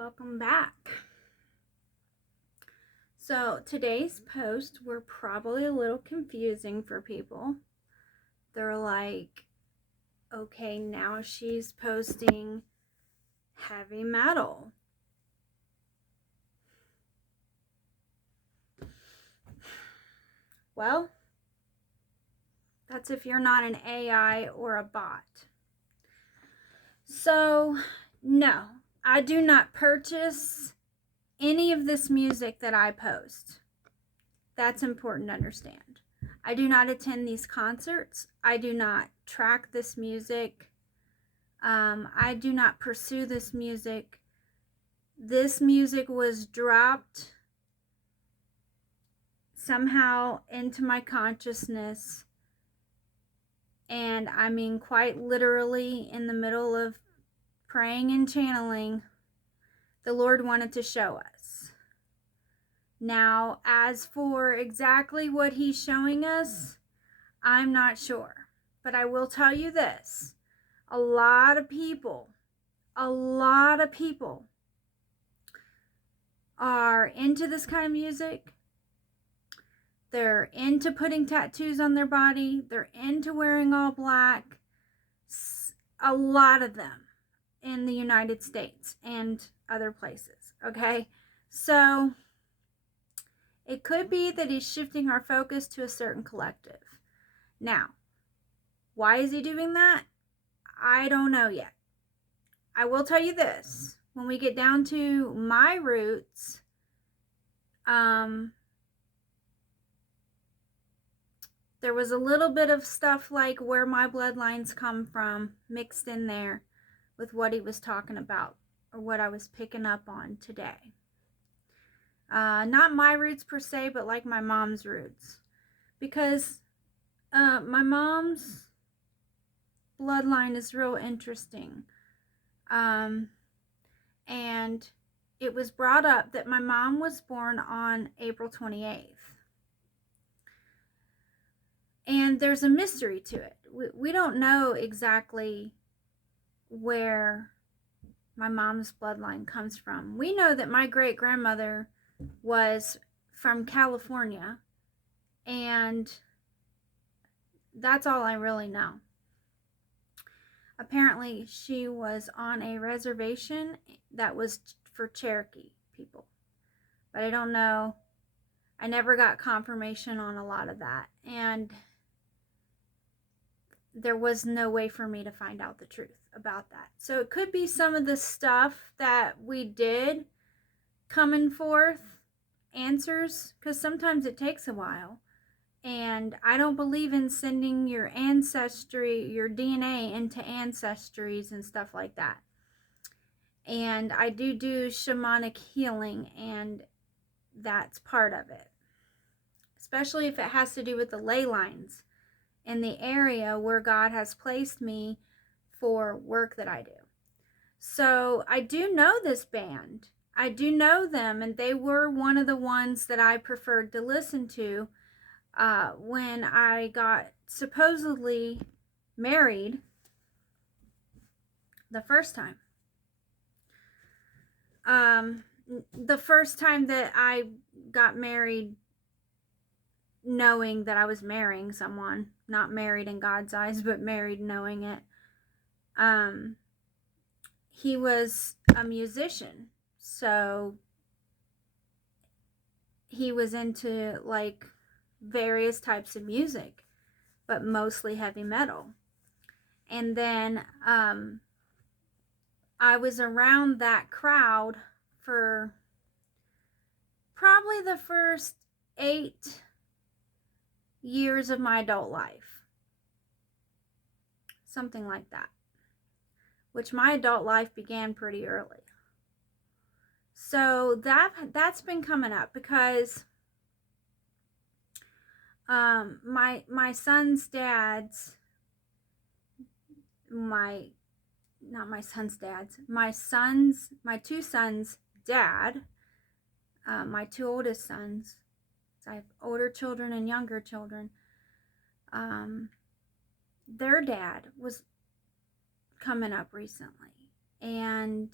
welcome back. So today's posts were probably a little confusing for people. They're like, okay, now she's posting heavy metal. Well, that's if you're not an AI or a bot. So, no, I do not purchase any of this music that I post. That's important to understand. I do not attend these concerts. I do not track this music. I do not pursue this music. This music was dropped somehow into my consciousness. And I mean, quite literally, in the middle of praying and channeling, the Lord wanted to show us. Now, as for exactly what He's showing us, I'm not sure. But I will tell you this. A lot of people are into this kind of music. They're into putting tattoos on their body. They're into wearing all black. A lot of them in the United States and other places, okay? So it could be that he's shifting our focus to a certain collective. Now, why is he doing that? I don't know yet. I will tell you this. When we get down to my roots, there was a little bit of stuff like where my bloodlines come from mixed in there with what he was talking about or what I was picking up on today. Not my roots per se, but like my mom's roots. Because my mom's bloodline is real interesting. And it was brought up that my mom was born on April 28th. And there's a mystery to it. We don't know exactly where my mom's bloodline comes from. We know that my great-grandmother was from California, and that's all I really know. Apparently, she was on a reservation that was for Cherokee people. But I don't know. I never got confirmation on a lot of that. And there was no way for me to find out the truth about that. So it could be some of the stuff that we did coming forth answers, because sometimes it takes a while. And I don't believe in sending your ancestry, your DNA into ancestries and stuff like that. And I do shamanic healing, and that's part of it. Especially if it has to do with the ley lines in the area where God has placed me for work that I do. So I do know this band. I do know them, and they were one of the ones that I preferred to listen to when I got supposedly married the first time. The first time that I got married, knowing that I was marrying someone, not married in God's eyes, but married knowing it. He was a musician, so he was into like various types of music, but mostly heavy metal. And then I was around that crowd for probably the first 8 years of my adult life. Something like that. Which my adult life began pretty early. So that's been coming up because my son's dad's my two sons' dad, my two oldest sons, I have older children and younger children, their dad was coming up recently, and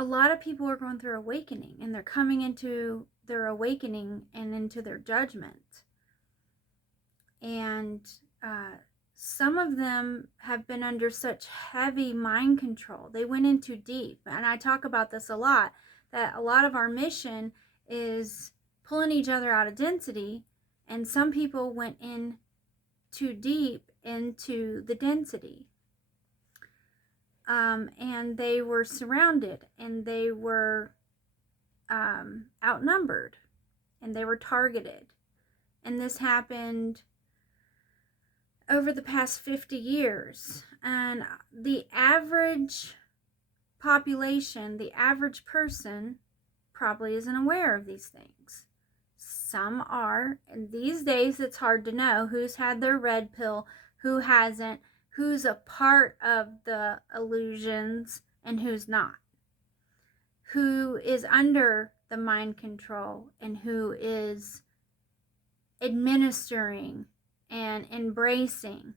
a lot of people are going through awakening, and they're coming into their awakening and into their judgment. And some of them have been under such heavy mind control. They went in too deep. And I talk about this a lot, that a lot of our mission is pulling each other out of density, and some people went in too deep into the density. And they were surrounded, and they were outnumbered, and they were targeted. And this happened over the past 50 years. And the average population, the average person, probably isn't aware of these things. Some are, and these days it's hard to know who's had their red pill, who hasn't, who's a part of the illusions and who's not, who is under the mind control and who is administering and embracing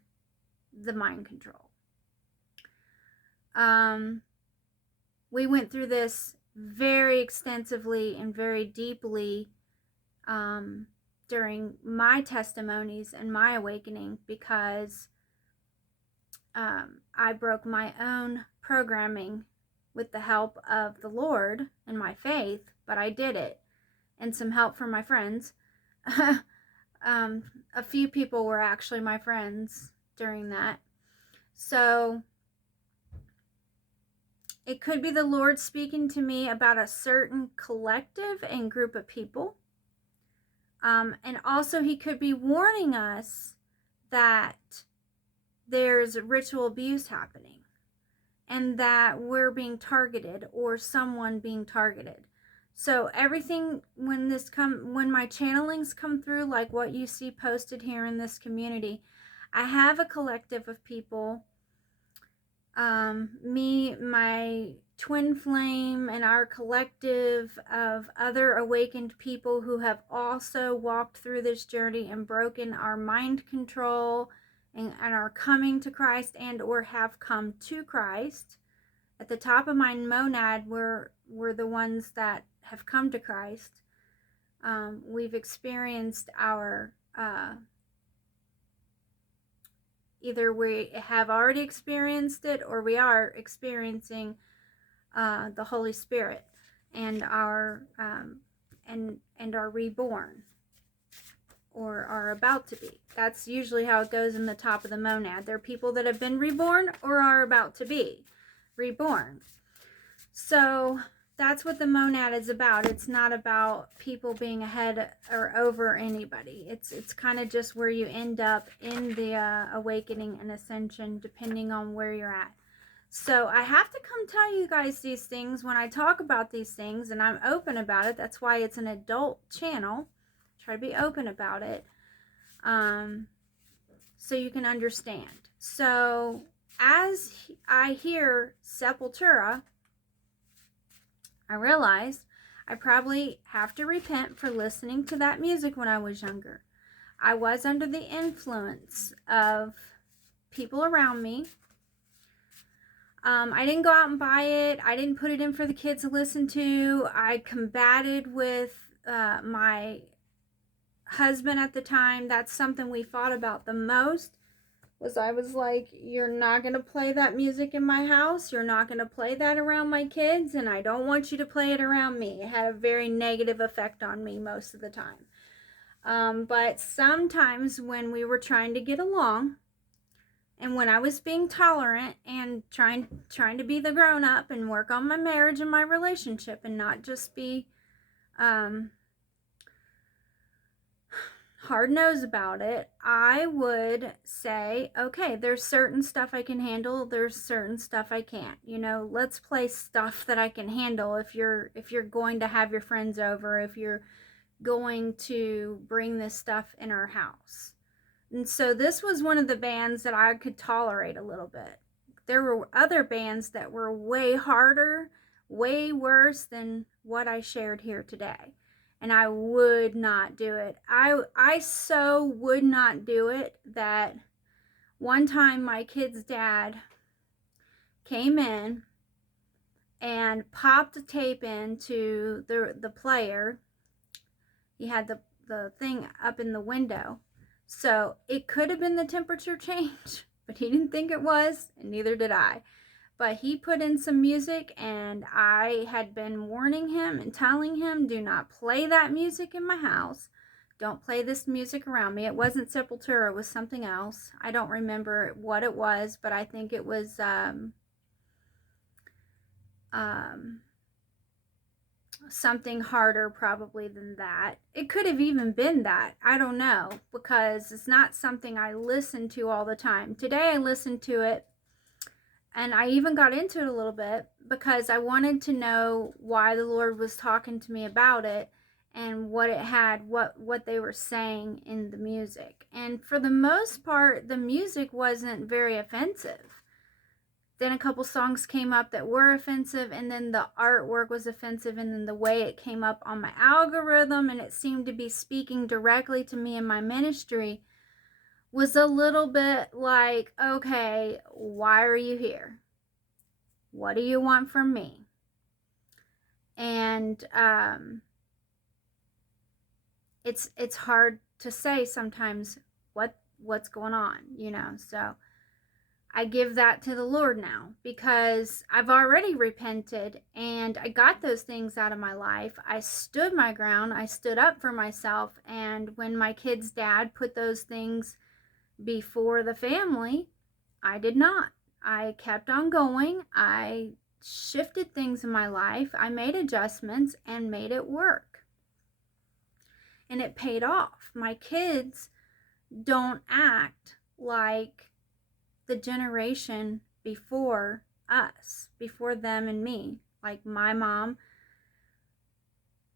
the mind control. We went through this very extensively and very deeply during my testimonies and my awakening, because I broke my own programming with the help of the Lord and my faith, but I did it, and some help from my friends. A few people were actually my friends during that. So it could be the Lord speaking to me about a certain collective and group of people. And also he could be warning us that there's ritual abuse happening, and that we're being targeted, or someone being targeted. So everything, when my channelings come through, like what you see posted here in this community, I have a collective of people, me, my twin flame, and our collective of other awakened people who have also walked through this journey and broken our mind control, and are coming to Christ, and or have come to Christ. At the top of my monad, we're the ones that have come to Christ. We've experienced our, either we have already experienced it, or we are experiencing the Holy Spirit, and are reborn, or are about to be. That's usually how it goes in the top of the monad. There are people that have been reborn or are about to be reborn. So that's what the monad is about. It's not about people being ahead or over anybody. It's kind of just where you end up in the awakening and ascension, depending on where you're at. So I have to come tell you guys these things when I talk about these things, and I'm open about it. That's why it's an adult channel. Try to be open about it, so you can understand. So as I hear Sepultura, I realize I probably have to repent for listening to that music when I was younger. I was under the influence of people around me. I didn't go out and buy it. I didn't put it in for the kids to listen to. I combated with my husband at the time. That's something we fought about the most. I was like, you're not going to play that music in my house. You're not going to play that around my kids, and I don't want you to play it around me. It had a very negative effect on me most of the time. But sometimes when we were trying to get along, and when I was being tolerant and trying to be the grown-up and work on my marriage and my relationship, and not just be hard-nosed about it, I would say, okay, there's certain stuff I can handle, there's certain stuff I can't. You know, let's play stuff that I can handle. If you're going to have your friends over, if you're going to bring this stuff in our house. And so this was one of the bands that I could tolerate a little bit. There were other bands that were way harder, way worse than what I shared here today. And I would not do it. I so would not do it that one time my kid's dad came in and popped a tape into the player. He had the thing up in the window. So it could have been the temperature change, but he didn't think it was, and neither did I. But he put in some music, and I had been warning him and telling him, do not play that music in my house. Don't play this music around me. It wasn't Sepultura, it was something else. I don't remember what it was, but I think it was something harder probably than that. It could have even been that. I don't know, because it's not something I listen to all the time. Today I listened to it, and I even got into it a little bit because I wanted to know why the Lord was talking to me about it and what it had, what they were saying in the music. And for the most part, the music wasn't very offensive. Then a couple songs came up that were offensive, and then the artwork was offensive, and then the way it came up on my algorithm, and it seemed to be speaking directly to me in my ministry, was a little bit like, okay, why are you here? What do you want from me? And it's hard to say sometimes what's going on, you know. So I give that to the Lord now, because I've already repented and I got those things out of my life. I stood my ground. I stood up for myself. And when my kid's dad put those things before the family, I did not. I kept on going. I shifted things in my life. I made adjustments and made it work. And it paid off. My kids don't act like the generation before us, before them and me, like my mom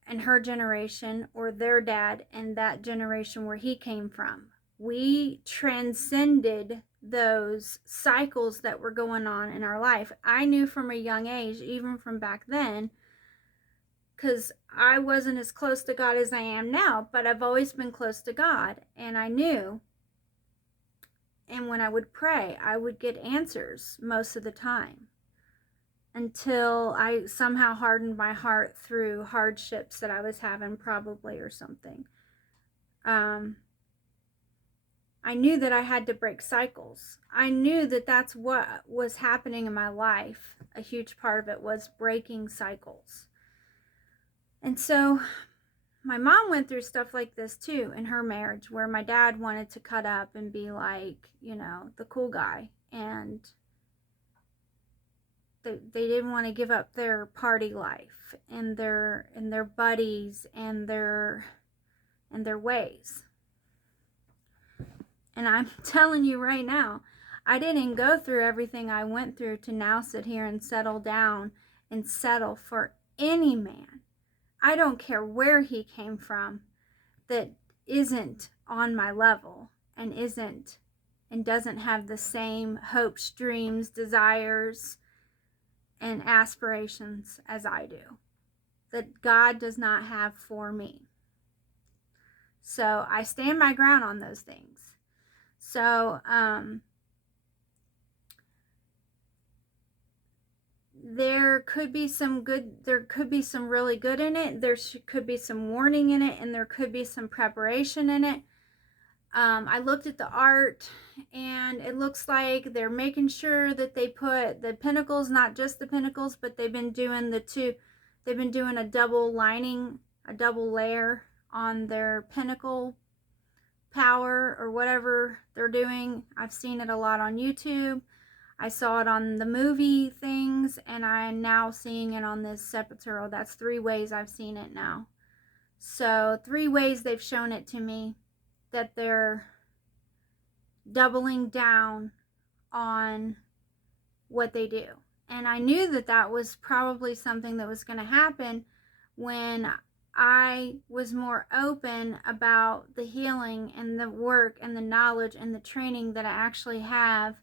and her generation, or their dad and that generation where he came from. We transcended those cycles that were going on in our life. I knew from a young age, even from back then, because I wasn't as close to God as I am now, but I've always been close to God, and I knew. And when I would pray, I would get answers most of the time, until I somehow hardened my heart through hardships that I was having, probably, or something. I knew that I had to break cycles. I knew that that's what was happening in my life. A huge part of it was breaking cycles. And so my mom went through stuff like this too in her marriage, where my dad wanted to cut up and be like, you know, the cool guy. And they didn't want to give up their party life and their buddies and their ways. And I'm telling you right now, I didn't go through everything I went through to now sit here and settle down and settle for any man. I don't care where he came from, that isn't on my level and doesn't have the same hopes, dreams, desires, and aspirations as I do, that God does not have for me. So I stand my ground on those things. So there could be some really good in it. There could be some warning in it, and there could be some preparation in it. I looked at the art, and it looks like they're making sure that they put the pinnacles, not just the pinnacles, but they've been doing a double lining, a double layer on their pinnacle power or whatever they're doing. I've seen it a lot on YouTube. I saw it on the movie things, and I'm now seeing it on this Sepultura. That's 3 ways I've seen it now. So 3 ways they've shown it to me, that they're doubling down on what they do. And I knew that that was probably something that was going to happen when I was more open about the healing and the work and the knowledge and the training that I actually have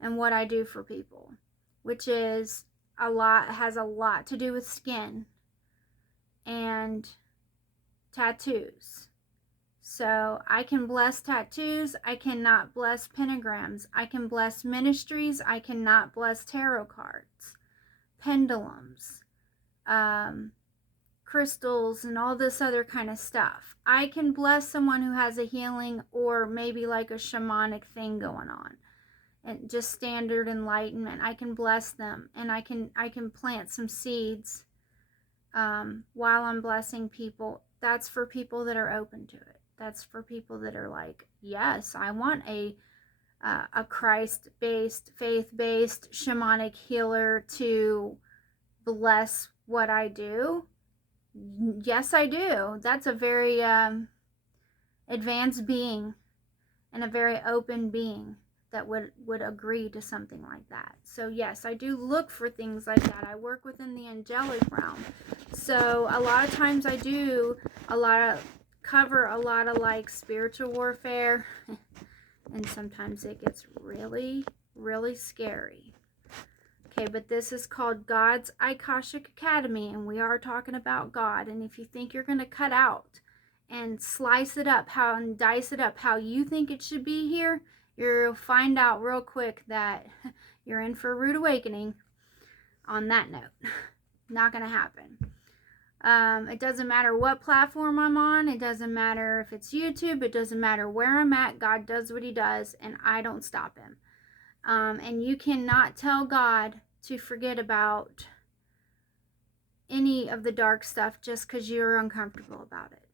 and what I do for people, which has a lot to do with skin and tattoos. So I can bless tattoos. I cannot bless pentagrams. I can bless ministries. I cannot bless tarot cards. pendulums, crystals, and all this other kind of stuff. I can bless someone who has a healing or maybe like a shamanic thing going on, and just standard enlightenment. I can bless them, and I can plant some seeds while I'm blessing people. That's for people that are open to it. That's for people that are like, yes, I want a Christ-based, faith-based shamanic healer to bless what I do. Yes, I do. That's a very advanced being and a very open being that would agree to something like that. So yes, I do look for things like that. I work within the angelic realm. So a lot of times I do cover a lot of like spiritual warfare and sometimes it gets really, really scary. Okay, but this is called God's Akashic Academy, and we are talking about God. And if you think you're going to cut out and slice it up and dice it up how you think it should be here, you'll find out real quick that you're in for a rude awakening on that note. Not going to happen. It doesn't matter what platform I'm on. It doesn't matter if it's YouTube. It doesn't matter where I'm at. God does what he does, and I don't stop him. And you cannot tell God to forget about any of the dark stuff just because you're uncomfortable about it.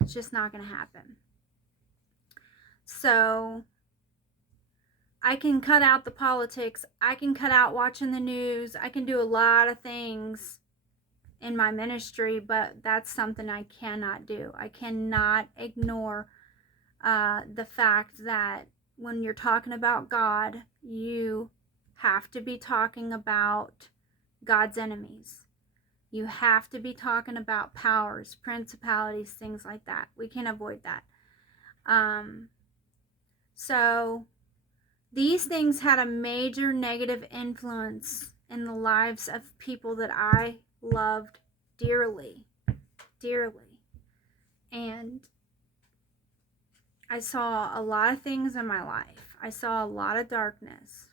It's just not going to happen. So I can cut out the politics. I can cut out watching the news. I can do a lot of things in my ministry, but that's something I cannot do. I cannot ignore the fact that when you're talking about God, you have to be talking about God's enemies. You have to be talking about powers, principalities, things like that. We can't avoid that. So these things had a major negative influence in the lives of people that I loved dearly, dearly. And I saw a lot of things in my life. I saw a lot of darkness.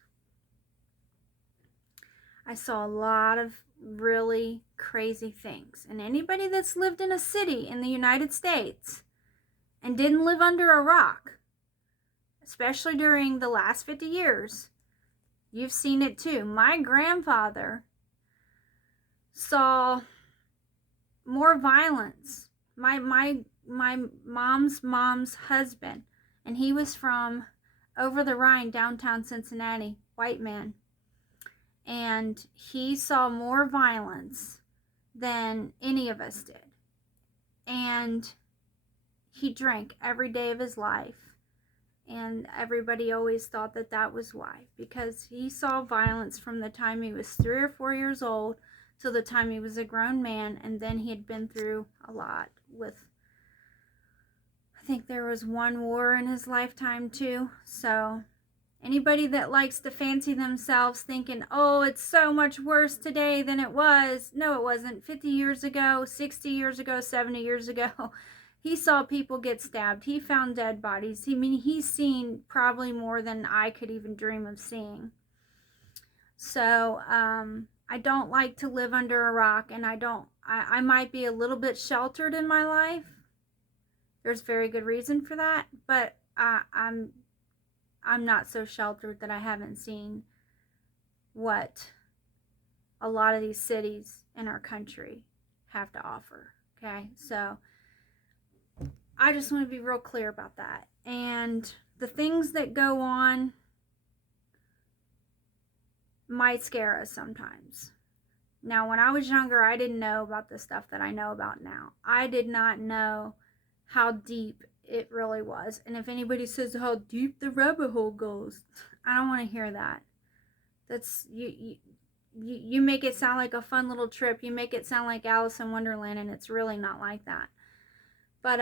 I saw a lot of really crazy things. And anybody that's lived in a city in the United States and didn't live under a rock, especially during the last 50 years, you've seen it too. My grandfather saw more violence. My mom's husband, and he was from over the Rhine, downtown Cincinnati, white man. And he saw more violence than any of us did. And he drank every day of his life. And everybody always thought that that was why. Because he saw violence from the time he was 3 or 4 years old till the time he was a grown man. And then he had been through a lot with, I think there was one war in his lifetime too. So anybody that likes to fancy themselves thinking, oh, it's so much worse today than it was. No, it wasn't. 50 years ago, 60 years ago, 70 years ago, he saw people get stabbed. He found dead bodies. He's seen probably more than I could even dream of seeing. So, I don't like to live under a rock, and I might be a little bit sheltered in my life. There's very good reason for that, but I'm not so sheltered that I haven't seen what a lot of these cities in our country have to offer. Okay, so I just want to be real clear about that. And the things that go on might scare us sometimes. Now, when I was younger, I didn't know about the stuff that I know about now. I did not know how deep it really was. And if anybody says how deep the rabbit hole goes, I don't want to hear that. That's you make it sound like a fun little trip. You make it sound like Alice in Wonderland, and it's really not like that. But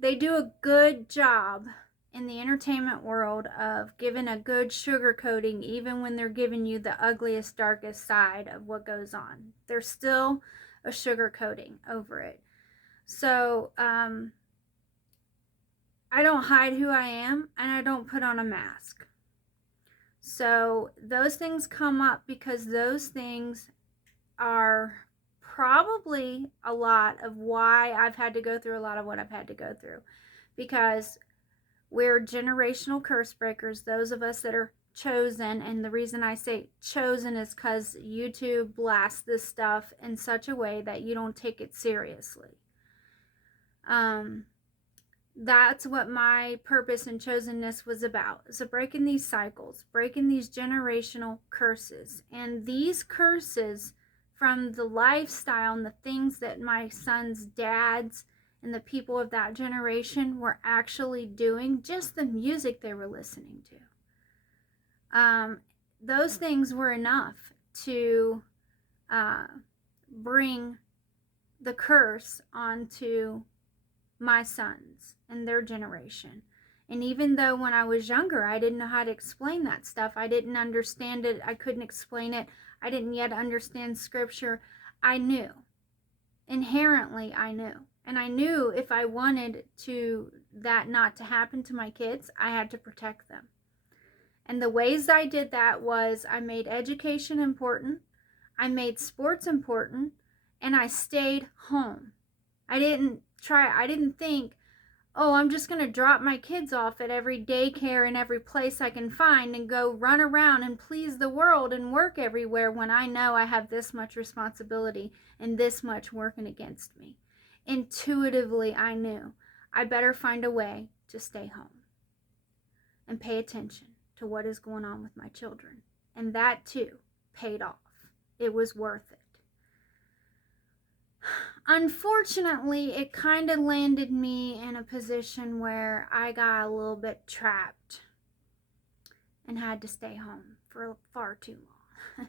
they do a good job in the entertainment world of giving a good sugarcoating, even when they're giving you the ugliest, darkest side of what goes on. There's still a sugarcoating over it. So I don't hide who I am, and I don't put on a mask. So those things come up because those things are probably a lot of why I've had to go through a lot of what I've had to go through. Because we're generational curse breakers, those of us that are chosen. And the reason I say chosen is because YouTube blasts this stuff in such a way that you don't take it seriously. That's what my purpose and chosenness was about. So breaking these cycles, breaking these generational curses. And these curses from the lifestyle and the things that my son's dads and the people of that generation were actually doing, just the music they were listening to. Those things were enough to bring the curse onto my sons and their generation. And even though when I was younger, I didn't know how to explain that stuff, I didn't understand it, I couldn't explain it, I didn't yet understand scripture, I knew. Inherently, I knew. And I knew if I wanted that not to happen to my kids, I had to protect them. And the ways I did that was I made education important, I made sports important, and I stayed home. I didn't think, oh, I'm just going to drop my kids off at every daycare and every place I can find and go run around and please the world and work everywhere when I know I have this much responsibility and this much working against me. Intuitively, I knew I better find a way to stay home and pay attention to what is going on with my children. And that too paid off. It was worth it. Unfortunately, it kind of landed me in a position where I got a little bit trapped and had to stay home for far too long.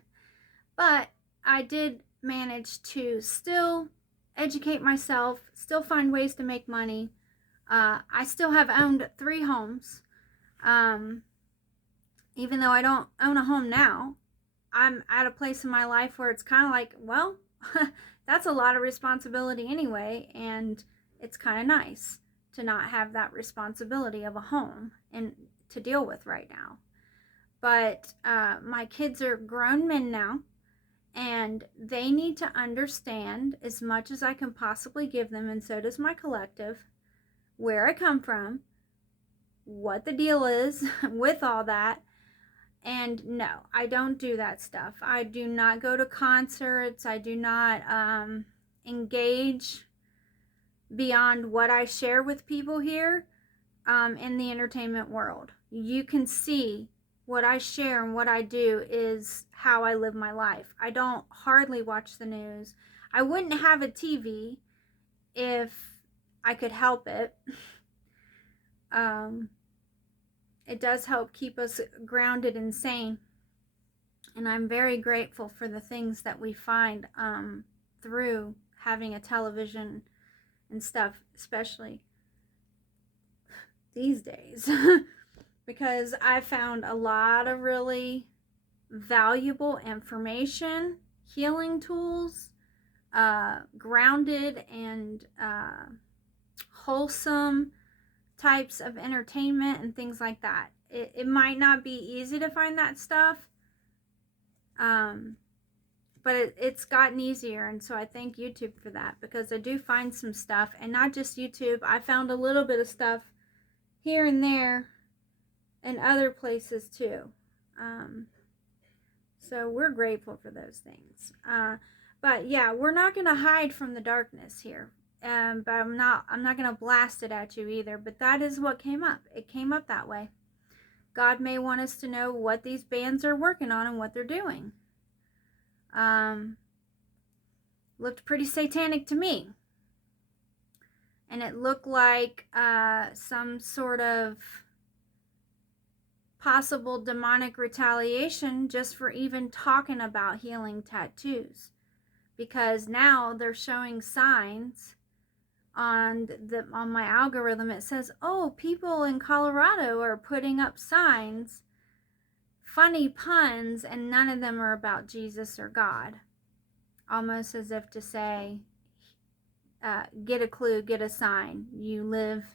But I did manage to still educate myself, still find ways to make money. I still have owned 3 homes. Even though I don't own a home now, I'm at a place in my life where it's kind of like, well, that's a lot of responsibility anyway, and it's kind of nice to not have that responsibility of a home and to deal with right now. But my kids are grown men now, and they need to understand as much as I can possibly give them, and so does my collective, where I come from, what the deal is with all that. And no, I don't do that stuff. I do not go to concerts. I do not engage beyond what I share with people here in the entertainment world. You can see what I share and what I do is how I live my life. I don't hardly watch the news. I wouldn't have a TV if I could help it. It does help keep us grounded and sane. And I'm very grateful for the things that we find through having a television and stuff, especially these days. Because I found a lot of really valuable information, healing tools, grounded and wholesome types of entertainment and things like that. It might not be easy to find that stuff, but it's gotten easier, and so I thank YouTube for that, because I do find some stuff, and not just YouTube. I found a little bit of stuff here and there and other places too. So we're grateful for those things. But yeah, we're not going to hide from the darkness here. But I'm not going to blast it at you either. But that is what came up. It came up that way. God may want us to know what these bands are working on and what they're doing. Looked pretty satanic to me. And it looked like some sort of possible demonic retaliation just for even talking about healing tattoos. Because now they're showing signs on my algorithm. It says, oh, people in Colorado are putting up signs, funny puns, and none of them are about Jesus or God. Almost as if to say, get a clue, get a sign. You live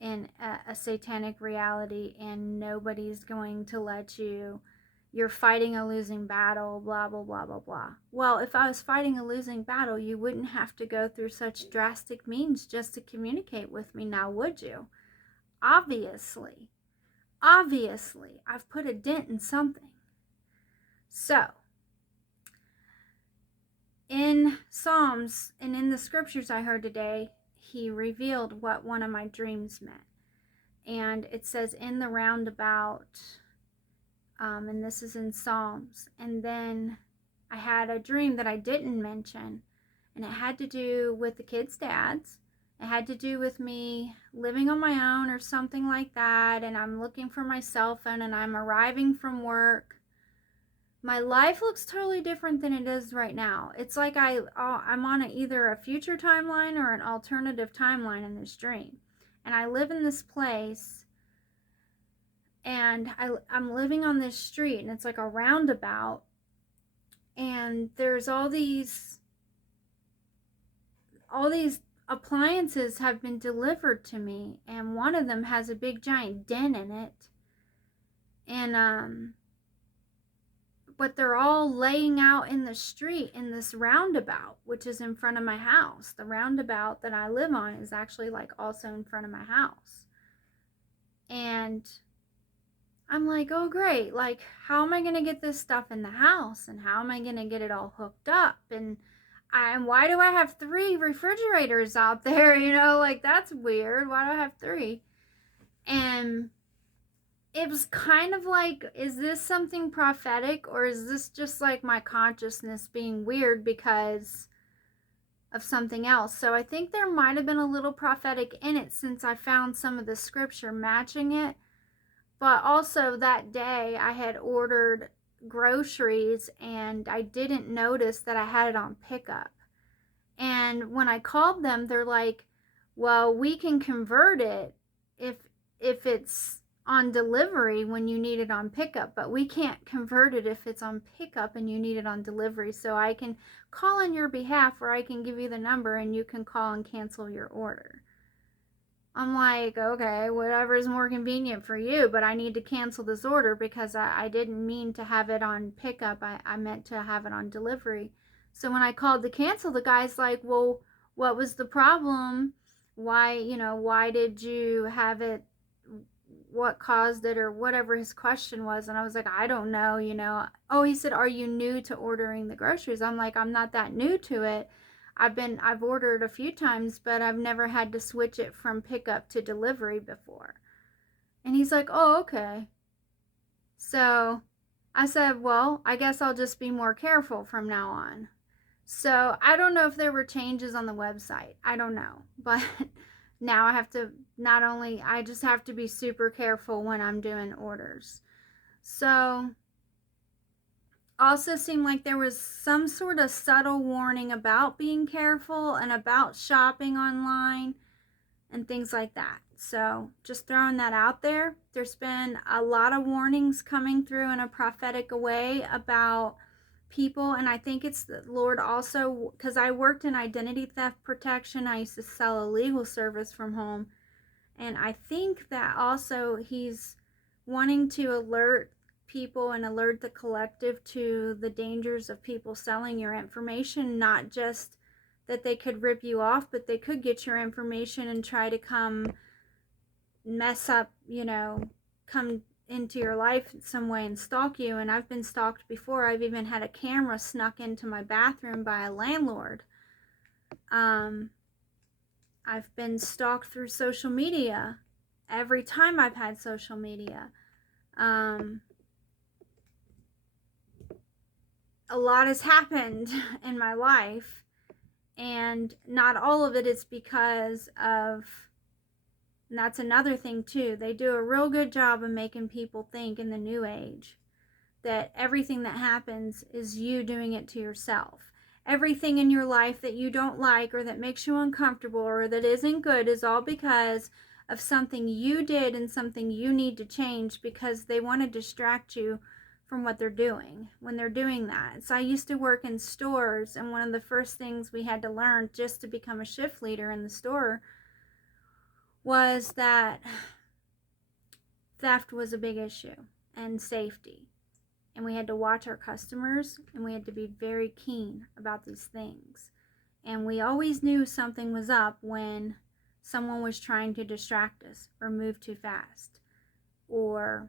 in a satanic reality, and nobody's going to let you. You're fighting a losing battle, blah, blah, blah, blah, blah. Well, if I was fighting a losing battle, you wouldn't have to go through such drastic means just to communicate with me now, would you? Obviously. Obviously, I've put a dent in something. So, in Psalms and in the scriptures I heard today, he revealed what one of my dreams meant. And it says, in the roundabout, and this is in Psalms. And then I had a dream that I didn't mention, and it had to do with the kids' dads. It had to do with me living on my own or something like that, and I'm looking for my cell phone, and I'm arriving from work. My life looks totally different than it is right now. It's like I'm on either a future timeline or an alternative timeline in this dream. And I live in this place, and I'm living on this street, and it's like a roundabout, and there's all these appliances have been delivered to me, and one of them has a big giant dent in it. And but they're all laying out in the street in this roundabout, which is in front of my house. The roundabout that I live on is actually like also in front of my house. And I'm like, oh great, like how am I going to get this stuff in the house, and how am I going to get it all hooked up, and why do I have 3 refrigerators out there, like that's weird. Why do I have 3? And it was kind of like, is this something prophetic, or is this just like my consciousness being weird because of something else? So I think there might have been a little prophetic in it, since I found some of the scripture matching it. But also that day I had ordered groceries, and I didn't notice that I had it on pickup. And when I called them, they're like, well, we can convert it if it's on delivery when you need it on pickup, but we can't convert it if it's on pickup and you need it on delivery. So I can call on your behalf, or I can give you the number and you can call and cancel your order. I'm like, okay, whatever is more convenient for you, but I need to cancel this order because I didn't mean to have it on pickup. I meant to have it on delivery. So when I called to cancel, the guy's like, well, what was the problem? Why did you have it? What caused it, or whatever his question was. And I was like, I don't know, Oh, he said, are you new to ordering the groceries? I'm like, I'm not that new to it. I've ordered a few times, but I've never had to switch it from pickup to delivery before. And he's like, oh, okay. So I said, well, I guess I'll just be more careful from now on. So I don't know if there were changes on the website. I don't know. But now I just have to be super careful when I'm doing orders. So also seemed like there was some sort of subtle warning about being careful and about shopping online and things like that. So just throwing that out there. There's been a lot of warnings coming through in a prophetic way about people, and I think it's the Lord also, because I worked in identity theft protection. I used to sell a legal service from home, and I think that also he's wanting to alert people and alert the collective to the dangers of people selling your information. Not just that they could rip you off, but they could get your information and try to come mess up, come into your life some way and stalk you. And I've been stalked before. I've even had a camera snuck into my bathroom by a landlord. I've been stalked through social media every time I've had social media. A lot has happened in my life, and not all of it is because of, and that's another thing too, they do a real good job of making people think in the new age that everything that happens is you doing it to yourself. Everything in your life that you don't like, or that makes you uncomfortable, or that isn't good, is all because of something you did and something you need to change, because they want to distract you from what they're doing when they're doing that. So I used to work in stores, and one of the first things we had to learn just to become a shift leader in the store was that theft was a big issue and safety. And we had to watch our customers, and we had to be very keen about these things. And we always knew something was up when someone was trying to distract us or move too fast or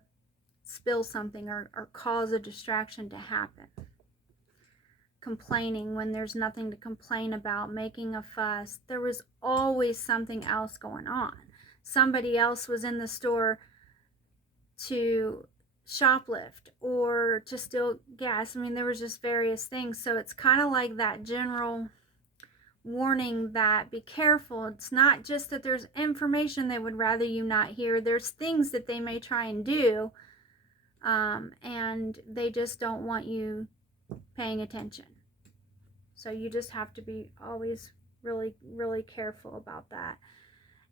spill something or cause a distraction to happen. Complaining when there's nothing to complain about, making a fuss. There was always something else going on. Somebody else was in the store to shoplift or to steal gas. I mean, there was just various things. So it's kind of like that general warning that be careful. It's not just that there's information they would rather you not hear. There's things that they may try and do, and they just don't want you paying attention. So you just have to be always really, really careful about that.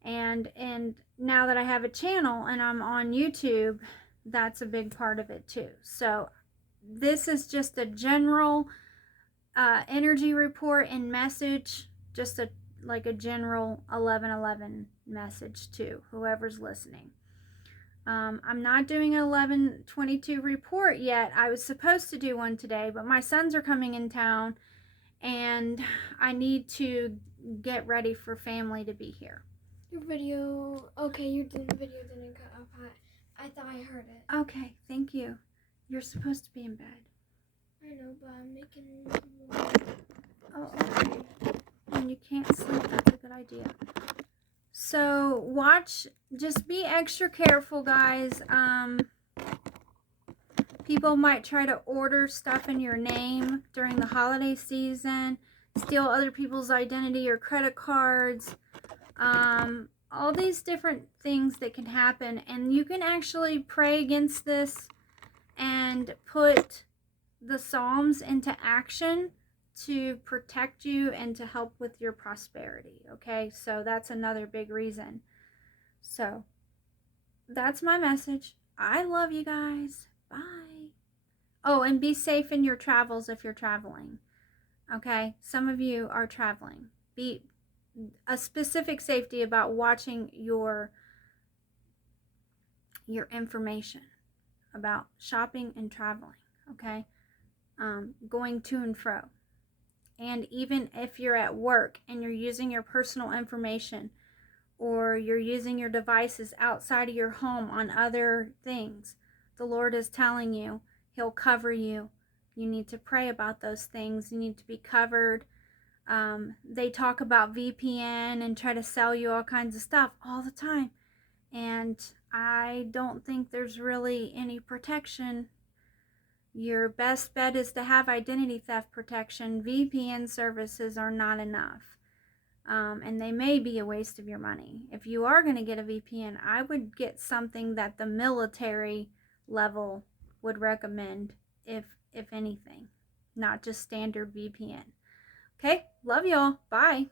And now that I have a channel and I'm on YouTube, that's a big part of it too. So this is just a general energy report and message, just like a general 11/11 message to whoever's listening. I'm not doing an 11/22 report yet. I was supposed to do one today, but my sons are coming in town and I need to get ready for family to be here. Your video, okay, your video didn't cut off. I thought I heard it. Okay, thank you. You're supposed to be in bed. I know, but I'm making... Oh, okay. When you can't sleep, that's a good idea. So, watch, just be extra careful, guys. People might try to order stuff in your name during the holiday season, steal other people's identity or credit cards. All these different things that can happen, and you can actually pray against this and put the Psalms into action to protect you and to help with your prosperity. Okay, so that's another big reason. So that's my message. I love you guys. Bye. Oh, and be safe in your travels if you're traveling. Okay, some of you are traveling. Be a specific safety about watching your information about shopping and traveling, okay? Going to and fro. And even if you're at work and you're using your personal information or you're using your devices outside of your home on other things, the Lord is telling you He'll cover you. You need to pray about those things. You need to be covered. They talk about VPN and try to sell you all kinds of stuff all the time. And I don't think there's really any protection. Your best bet is to have identity theft protection. VPN services are not enough. And they may be a waste of your money. If you are going to get a VPN, I would get something that the military level would recommend, if anything. Not just standard VPN. Okay, love y'all. Bye.